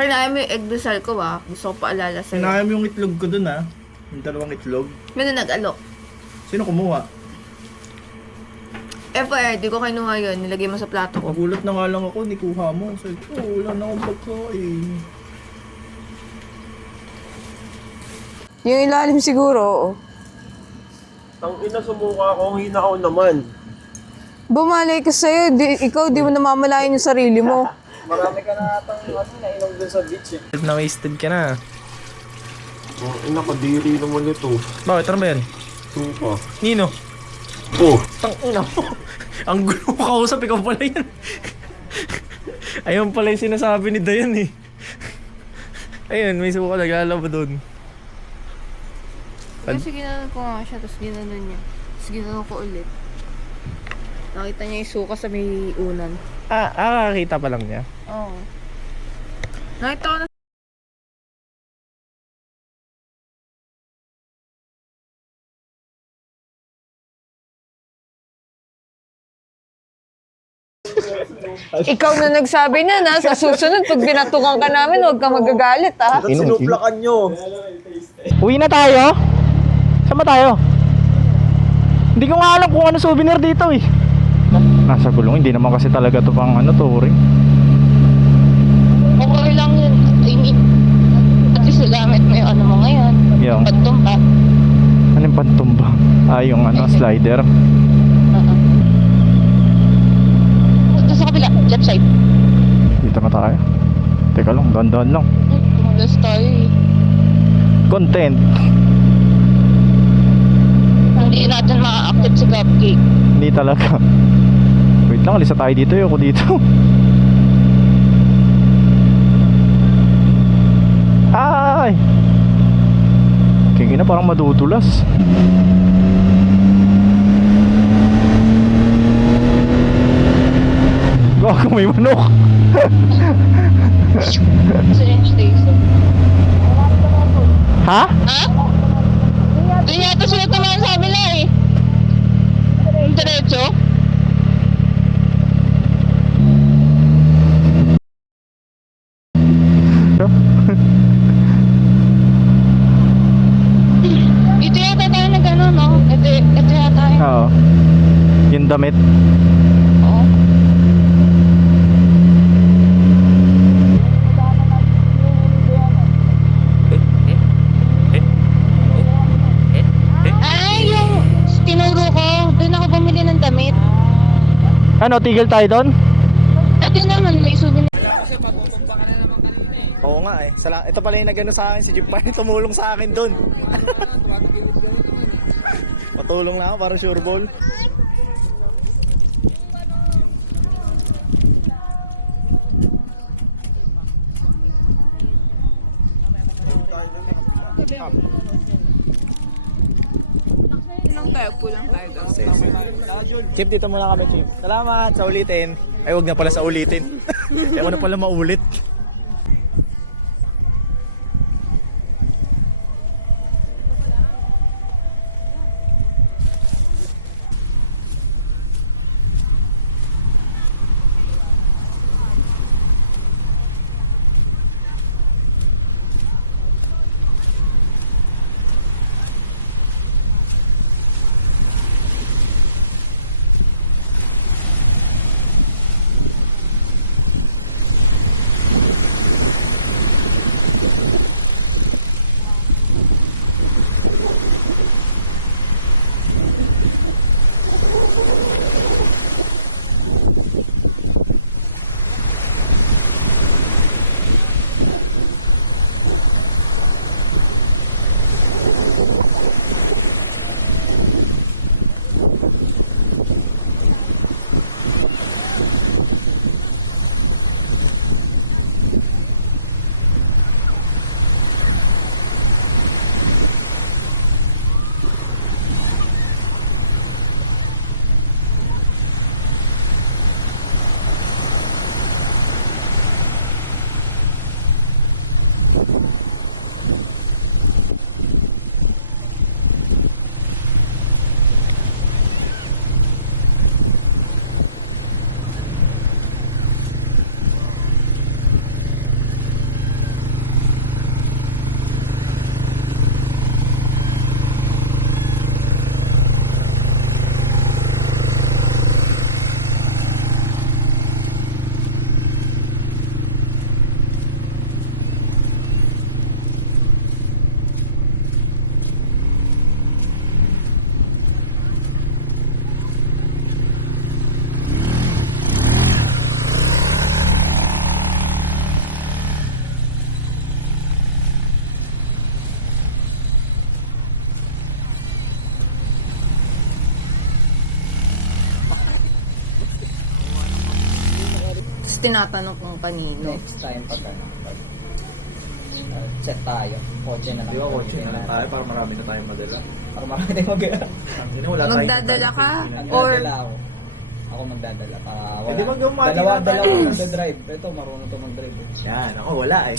Kaya mo yung egg ko Gusto ko paalala sa'yo. Hinayam yung itlog ko dun Yung dalawang itlog. May nag-alok. Sino kumuha? Di ko kinuha yun. Nilagay mo sa plato ko. Nagulat na nga lang ako, ni kuha mo. Sabi ko, wala na akong pagkain. Yung ilalim siguro, oo. Ang ina sumuka ako, ang hina ko naman. Bumalay ka sa'yo. Ikaw, di mo namamalayan yung sarili mo. Marami ka na atang nainom dun sa beach eh. Na wasted ka na. Oh, ina, kadiri naman ito. Bakit? Ano ba yan? Suka. Nino? Oh! Tang ina mo. Ang gulo mo kausap, ikaw pala yan. Ayun pala yung sinasabi ni Dayan eh. Ayun, may suka naglalaba doon. Kasi ginanon ko nga siya, tapos ginanon niya. Tapos ginanon ko ulit. Nakita niya yung suka sa may unan. Kakakita pa lang niya. Oo. Nakita ko na. Ikaw na nagsabi na sa susunod pag binatukan ka namin, huwag ka magagalit Ba't sinuplakan nyo? Uwi na tayo? Saan ba tayo? Hindi ko nga alam kung ano souvenir dito eh. Nasa gulong, hindi naman kasi talaga to pang touring. Okay lang yun. At least nagamit mo yung ano mo ngayon. Yung? Pagtumpa. Ano yung pantumba? Yung slider. Doon sa kabila, left side. Dito na tayo. Teka lang, dahan-dahan lang. Tumalas tayo eh. Content. Hindi natin ma-active si Cupcake. Hindi talaga. Wait lang, alisa tayo dito. Ako dito. Ay! Kaya na parang madudulas. Gago, may manok. Change station. Ha? Ha? Doon yata sila tumahan sa kabila eh. Yung diretso? Ito yata tayo na gano'n, no? Ito yata tayo. Oo. Yung damit. Oo. Ay, yung tinuro ko. Doon ako bumili ng damit. Ano, tigil tayo doon? Ito naman, may souvenir. Oo nga eh. Ito pala yung nagano sa akin, si Jeep pa tumulong sa akin doon. Patulong lang ako para sure ball. Pulang tayo. Chip, dito muna kami, Chip. Salamat sa ulitin. Ay, wag na pala sa ulitin. Ayaw na pala maulit. tinatanong kung kanino. Next time pag ano, set tayo. Kotse na lang. Di ba, kotse na lang tayo para marami na tayong madala. Para marami tayong magala. Wala tayong Magdadala ka? Or Magdadala ako. Ako magdadala. Para Pwede mag-umati dalawa lang tayo. ako magdadrive. Ito, marunong to mag-drive. Yan, ako wala eh.